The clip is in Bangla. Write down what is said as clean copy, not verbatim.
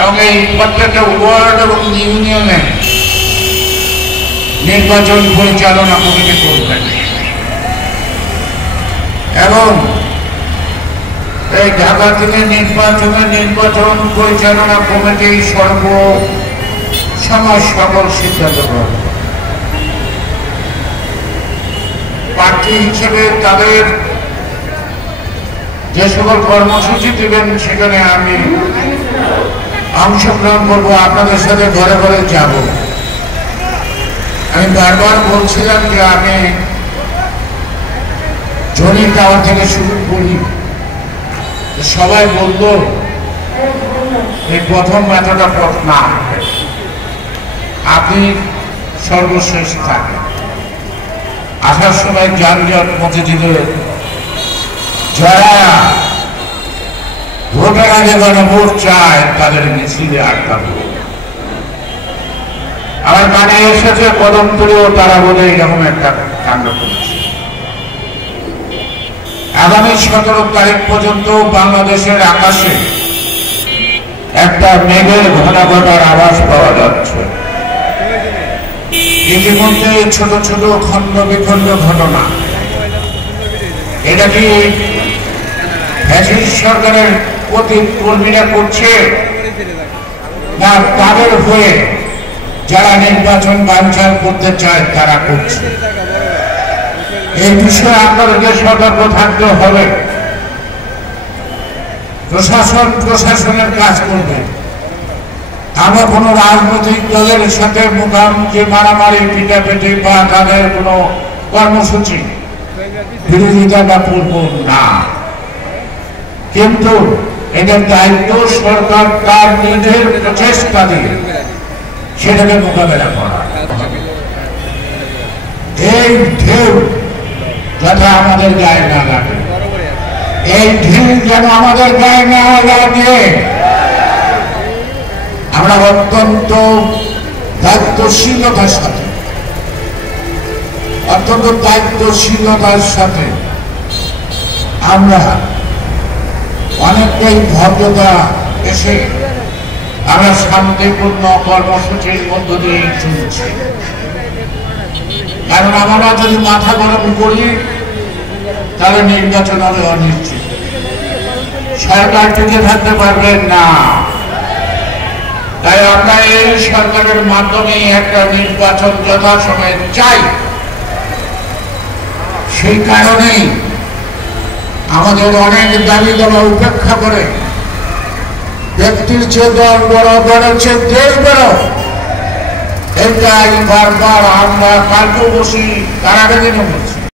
এবং এই প্রত্যেকটা ওয়ার্ড এবং ইউনিয়নে নির্বাচন পরিচালনা কমিটি করবেন এবং এই ঢাকা থেকে নির্বাচন পরিচালনা কমিটি সময় সকল সিদ্ধান্ত গ্রহণ প্রার্থী হিসেবে তাদের যে সকল কর্মসূচি দেবেন সেখানে আমি অংশগ্রহণ করবো, আপনাদের সাথে ঘরে ঘরে যাব। আমি বারবার বলছিলাম যে আমি জনি টাওয়ার থেকে শুরু করি, সবাই বলল এই প্রথম এতটা পথ না, আপনি সর্বশেষ থাকেন। আসার সময় যানজট মসজিদে যারা ভোটের আগে ভোট চায় তাদের মিছিলে আটকাবো। আমার কানে এসেছে কদমতলীও তারা বলে এরকম একটা কাণ্ড করেছে। আগামী 17 তারিখ পর্যন্ত বাংলাদেশের আকাশে একটা মেঘের ঘনাঘটার আভাস পাওয়া যাচ্ছে। ইতিমধ্যে ছোট ছোট খণ্ড বিখণ্ড ঘটনা, এটা কি ফ্যাসিস্ট সরকারের অতীত কর্মীরা করছে না তাদের হয়ে যারা নির্বাচন বানচাল করতে চায় তারা করছে? এই বিষয়ে আপনাদেরকে সতর্ক থাকতে হবে। প্রশাসনের কাজ করবে। আমরা কোনো রাজনৈতিক দলের সাথে মুখোমুখি মারামারি পিটাপিটি বা তাদের কোনো কর্মসূচি বিরোধিতা বা করব না, কিন্তু এদের দায়িত্ব সরকার তার নিজের প্রচেষ্টা দিয়ে সেটাকে মোকাবেলা করা। এই ঢেউ যাতে আমাদের গায়ে না লাগে, এই ঢেউ যেন আমাদের গায়ে না লাগে, আমরা অত্যন্ত দায়িত্বশীলতার সাথে আমরা অনেকটাই ভদ্রতা এসে আমরা শান্তিপূর্ণ কর্মসূচির মধ্য দিয়ে চলছি। কারণ আমরা যদি মাথা গরম করি তাহলে নির্বাচন হবে অনিশ্চিত, সরকার টিকে থাকতে পারবেন না। তাই আমরা এই সরকারের মাধ্যমে একটা নির্বাচন যথাসময়ে চাই। সেই কারণেই আমাদের অনেক দাবি দাবা উপেক্ষা করে ব্যক্তির চেয়ে দল বড়, দলের চেয়ে দেশ বড়, এটাই বারবার আমরা কালকে বসি, তার আগের দিনে বসি